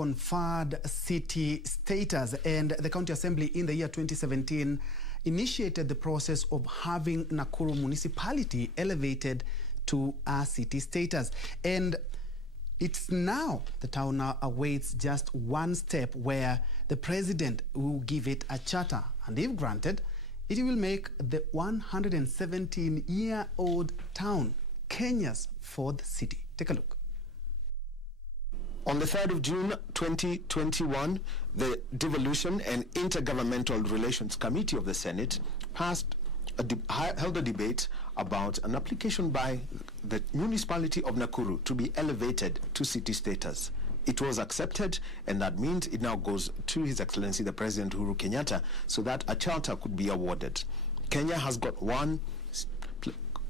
conferred city status, and the County Assembly in the year 2017 initiated the process of having Nakuru municipality elevated to a city status. And it's now, the town now awaits just one step where the president will give it a charter, and if granted, it will make the 117-year-old town Kenya's fourth city. Take a look. On the 3rd of June 2021, the Devolution and Intergovernmental Relations Committee of the Senate held a debate about an application by the municipality of Nakuru to be elevated to city status. It was accepted, and that means it now goes to His Excellency the President Uhuru Kenyatta so that a charter could be awarded. Kenya has got one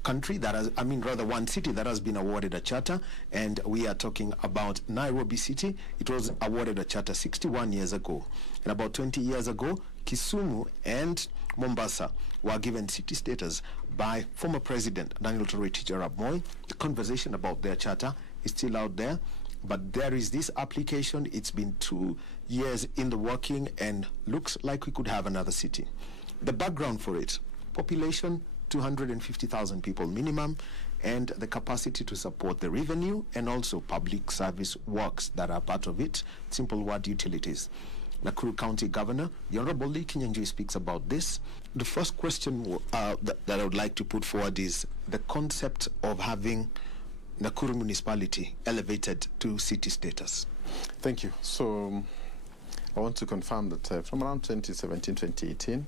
country that has, one city that has been awarded a charter, and we are talking about Nairobi City. It was awarded a charter 61 years ago. And about 20 years ago, Kisumu and Mombasa were given city status by former President Daniel Arap Moi. The conversation about their charter is still out there, but there is this application. It's been 2 years in the working and looks like we could have another city. The background for it: population 250,000 people minimum, and the capacity to support the revenue and also public service works that are part of it. Simple word: utilities. Nakuru County Governor, the Honorable Lee Kinyanjui, speaks about this. The first question that I would like to put forward is the concept of having Nakuru municipality elevated to city status. Thank you. So I want to confirm that from around 2017-2018,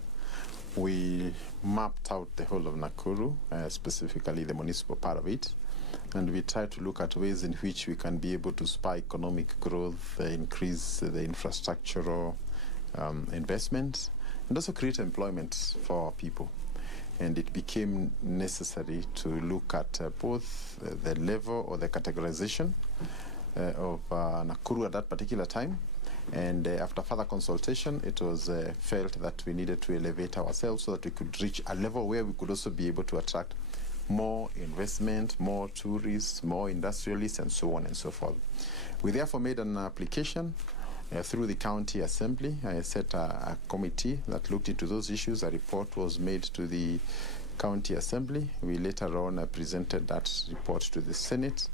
we mapped out the whole of Nakuru, specifically the municipal part of it, and we tried to look at ways in which we can be able to spur economic growth, increase the infrastructural investment, and also create employment for our people. And it became necessary to look at both the level or the categorization of Nakuru at that particular time. And after further consultation, it was felt that we needed to elevate ourselves so that we could reach a level where we could also be able to attract more investment, more tourists, more industrialists, and so on and so forth. We therefore made an application through the County Assembly. I set a committee that looked into those issues. A report was made to the County Assembly. We later on presented that report to the Senate,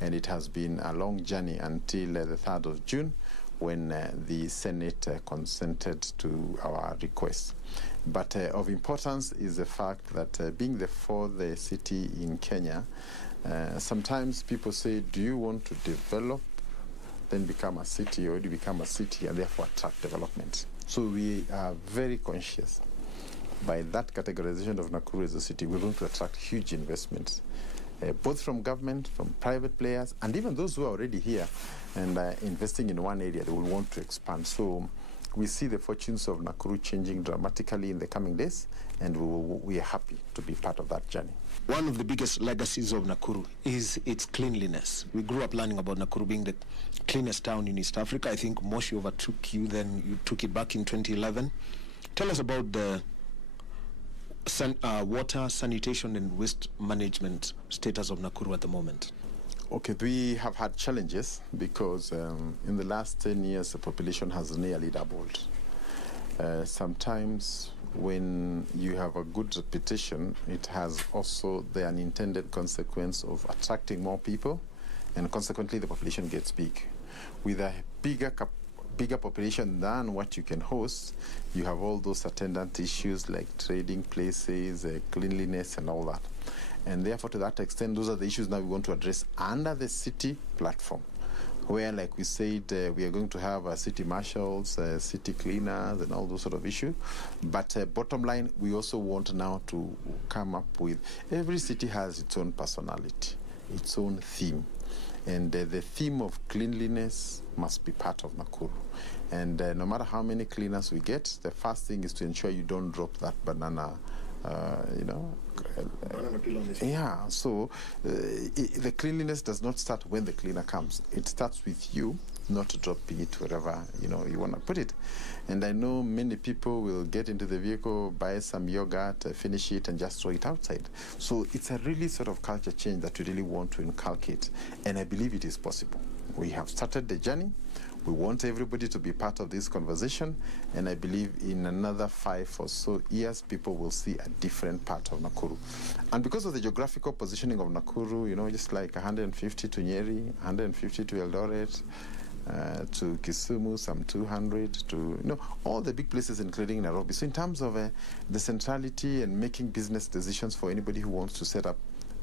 and it has been a long journey until the 3rd of June, when the Senate consented to our request. But of importance is the fact that being the fourth city in Kenya, sometimes people say, do you want to develop, then become a city, or do you become a city and therefore attract development? So we are very conscious. By that categorization of Nakuru as a city, we're going to attract huge investments, both from government, from private players, and even those who are already here and investing in one area, they will want to expand. So we see the fortunes of Nakuru changing dramatically in the coming days, and we are happy to be part of that journey. One of the biggest legacies of Nakuru is its cleanliness. We grew up learning about Nakuru being the cleanest town in East Africa. I think Moshi overtook you, then you took it back in 2011. Tell us about the water, sanitation, and waste management status of Nakuru at the moment. Okay, we have had challenges because in the last 10 years, the population has nearly doubled. Sometimes when you have a good reputation, it has also the unintended consequence of attracting more people, and consequently the population gets big. With a bigger population than what you can host, you have all those attendant issues like trading places, cleanliness, and all that. And therefore, to that extent, those are the issues now we want to address under the city platform, where, like we said, we are going to have city marshals, city cleaners, and all those sort of issues. But bottom line, we also want now to come up with, every city has its own personality, its own theme. And the theme of cleanliness must be part of Nakuru. And no matter how many cleaners we get, the first thing is to ensure you don't drop that banana, Banana peel on this. Yeah, so the cleanliness does not start when the cleaner comes. It starts with you, not dropping it wherever you want to put it. And I know many people will get into the vehicle, buy some yogurt, finish it, and just throw it outside. So it's a really sort of culture change that we really want to inculcate, and I believe it is possible. We have started the journey. We want everybody to be part of this conversation, and I believe in another 5 or so years, people will see a different part of Nakuru. And because of the geographical positioning of Nakuru, you know, just like 150 to Nyeri, 150 to Eldoret, to Kisumu, some 200 to, you know, all the big places, including Nairobi. So in terms of the centrality and making business decisions for anybody who wants to set up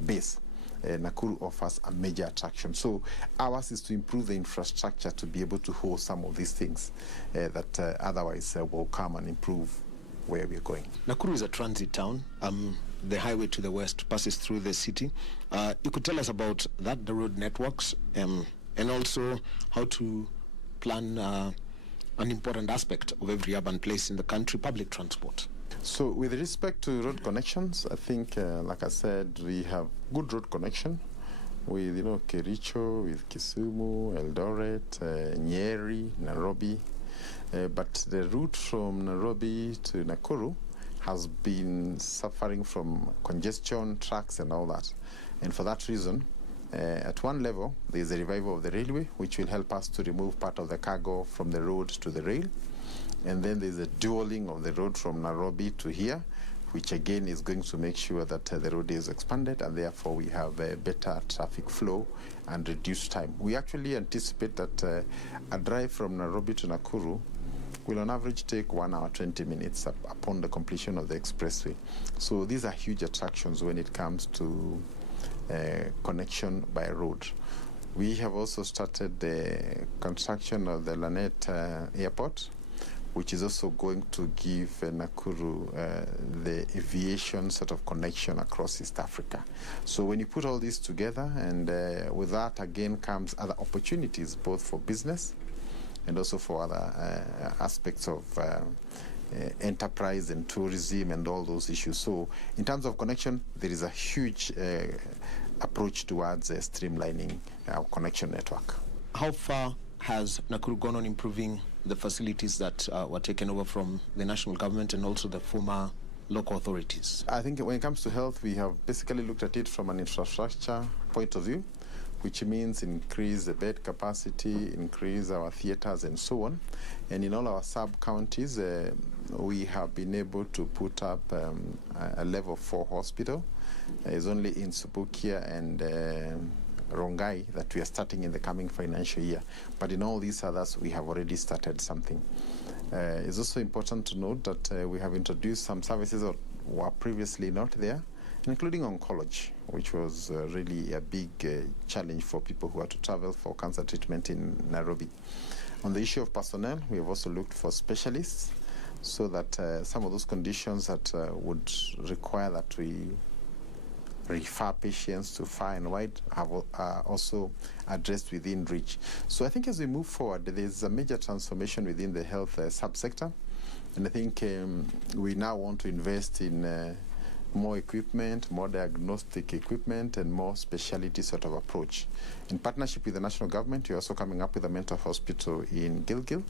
base, Nakuru offers a major attraction. So ours is to improve the infrastructure to be able to hold some of these things that otherwise will come and improve where we're going. Nakuru is a transit town. The highway to the west passes through the city. You could tell us about that, the road networks, and also how to plan an important aspect of every urban place in the country, public transport. So with respect to road connections, I think, like I said, we have good road connection with, you know, Kericho, with Kisumu, Eldoret, Nyeri, Nairobi. But the route from Nairobi to Nakuru has been suffering from congestion, trucks and all that. And for that reason, at one level, there is a revival of the railway, which will help us to remove part of the cargo from the road to the rail. And then there's a dualing of the road from Nairobi to here, which again is going to make sure that the road is expanded, and therefore we have a better traffic flow and reduced time. We actually anticipate that a drive from Nairobi to Nakuru will on average take 1 hour 20 minutes upon the completion of the expressway. So these are huge attractions when it comes to connection by road. We have also started the construction of the Lanet Airport, which is also going to give Nakuru the aviation sort of connection across East Africa. So when you put all this together, and with that again comes other opportunities, both for business and also for other aspects of enterprise and tourism and all those issues. So in terms of connection, there is a huge approach towards streamlining our connection network. How far has Nakuru gone on improving the facilities that were taken over from the national government and also the former local authorities? I think when it comes to health, we have basically looked at it from an infrastructure point of view, which means increase the bed capacity, increase our theaters and so on. And in all our sub-counties, we have been able to put up a level 4 hospital. It's only in Subukia and Rongai that we are starting in the coming financial year. But in all these others, we have already started something. It's also important to note that we have introduced some services that were previously not there, including oncology, which was really a big challenge for people who had to travel for cancer treatment in Nairobi. On the issue of personnel, we have also looked for specialists so that some of those conditions that would require that we refer patients to far and wide have also addressed within reach. So I think as we move forward, there's a major transformation within the health subsector, and I think we now want to invest in more equipment, more diagnostic equipment, and more specialty sort of approach. In partnership with the national government, we're also coming up with a mental hospital in Gilgil,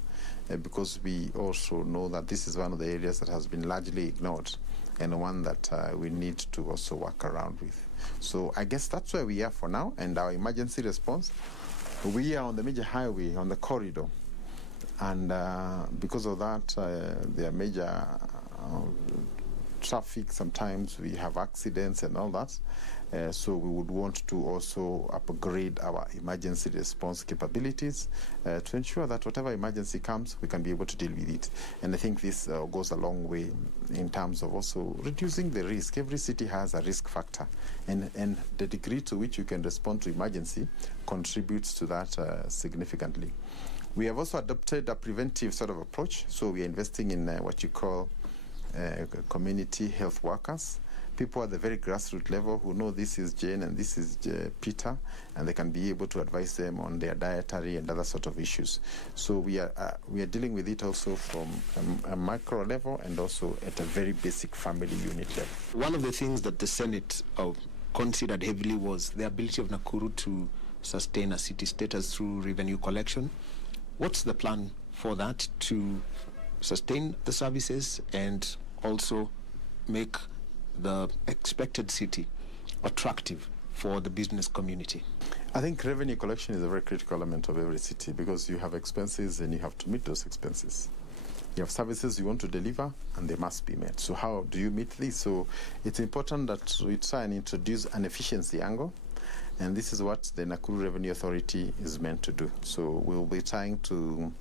because we also know that this is one of the areas that has been largely ignored, and one that we need to also work around with. So I guess that's where we are for now. And our emergency response, we are on the major highway, on the corridor. And because of that, there are major traffic. Sometimes we have accidents and all that. So we would want to also upgrade our emergency response capabilities to ensure that whatever emergency comes, we can be able to deal with it. And I think this goes a long way in terms of also reducing the risk. Every city has a risk factor, and the degree to which you can respond to emergency contributes to that significantly. We have also adopted a preventive sort of approach. So we are investing in what you call community health workers, people at the very grassroots level who know this is Jane and this is Peter, and they can be able to advise them on their dietary and other sort of issues. So we are dealing with it also from a micro level and also at a very basic family unit level. One of the things that the Senate considered heavily was the ability of Nakuru to sustain a city status through revenue collection. What's the plan for that to sustain the services and also make the expected city attractive for the business community? I think revenue collection is a very critical element of every city because you have expenses and you have to meet those expenses. You have services you want to deliver and they must be met. So how do you meet this? So it's important that we try and introduce an efficiency angle, and this is what the Nakuru Revenue Authority is meant to do. So we'll be trying to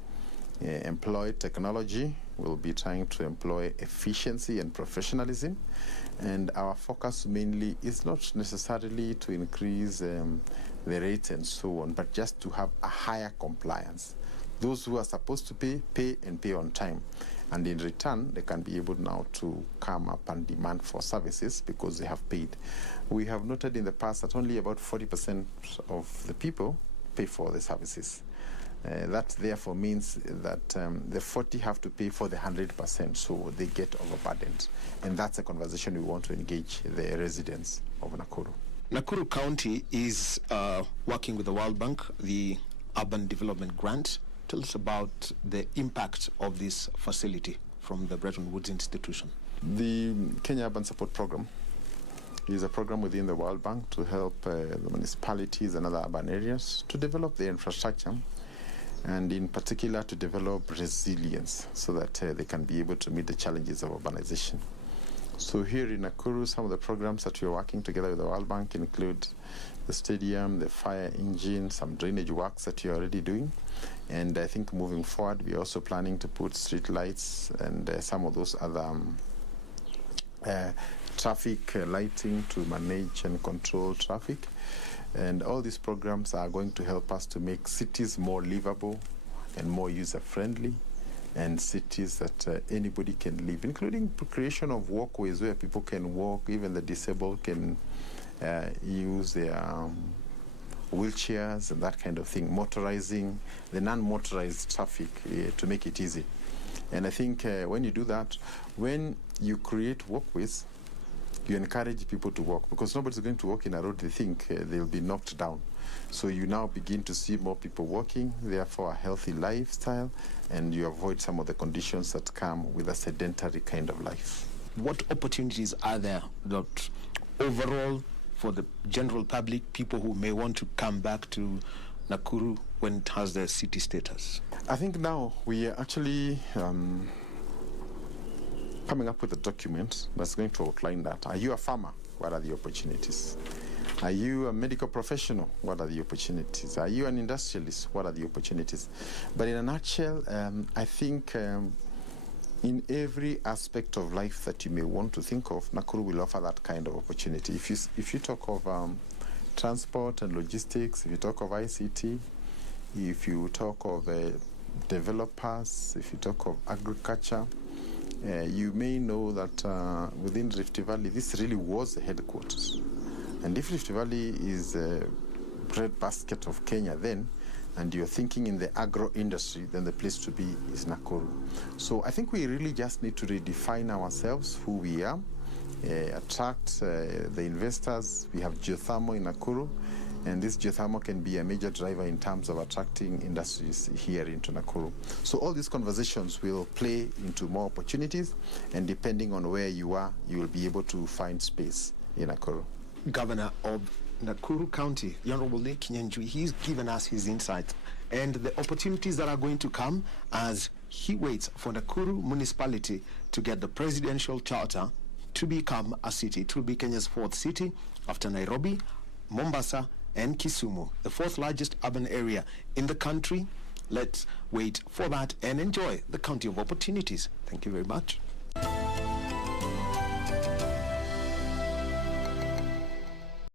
employ technology, we'll be trying to employ efficiency and professionalism, and our focus mainly is not necessarily to increase the rates and so on, but just to have a higher compliance. Those who are supposed to pay, pay and pay on time. And in return, they can be able now to come up and demand for services because they have paid. We have noted in the past that only about 40% of the people pay for the services. That therefore means that the 40 have to pay for the 100%, so they get overburdened. And that's a conversation we want to engage the residents of Nakuru. Nakuru County is working with the World Bank, the Urban Development Grant. Tell us about the impact of this facility from the Bretton Woods Institution. The Kenya Urban Support Program is a program within the World Bank to help the municipalities and other urban areas to develop their infrastructure, and in particular to develop resilience so that they can be able to meet the challenges of urbanization. So here in Nakuru, some of the programs that we're working together with the World Bank include the stadium, the fire engine, some drainage works that you're already doing. And I think moving forward, we're also planning to put street lights and some of those other traffic lighting to manage and control traffic. And all these programs are going to help us to make cities more livable and more user-friendly, and cities that anybody can live, including creation of walkways where people can walk, even the disabled can use their wheelchairs and that kind of thing, motorizing the non-motorized traffic to make it easy. And I think when you do that, when you create walkways, you encourage people to walk, because nobody's going to walk in a road they think they'll be knocked down. So you now begin to see more people walking, therefore a healthy lifestyle, and you avoid some of the conditions that come with a sedentary kind of life. What opportunities are there that overall for the general public, people who may want to come back to Nakuru when it has the city status? I think now we are actually coming up with a document that's going to outline that. Are you a farmer? What are the opportunities? Are you a medical professional? What are the opportunities? Are you an industrialist? What are the opportunities? But in a nutshell, I think in every aspect of life that you may want to think of, Nakuru will offer that kind of opportunity. If you talk of transport and logistics, if you talk of ICT, if you talk of developers, if you talk of agriculture, you may know that within Rift Valley, this really was the headquarters. And if Rift Valley is a breadbasket of Kenya then, and you're thinking in the agro industry, then the place to be is Nakuru. So I think we really just need to redefine ourselves, who we are, attract the investors. We have geothermal in Nakuru, and this geothermal can be a major driver in terms of attracting industries here into Nakuru. So all these conversations will play into more opportunities, and depending on where you are, you will be able to find space in Nakuru. Governor of Nakuru County, the Honorable Lee Kinyanjui, he's given us his insight and the opportunities that are going to come as he waits for Nakuru municipality to get the presidential charter to become a city. It will be Kenya's fourth city after Nairobi, Mombasa, and Kisumu, the fourth largest urban area in the country. Let's wait for that and enjoy the county of opportunities. Thank you very much.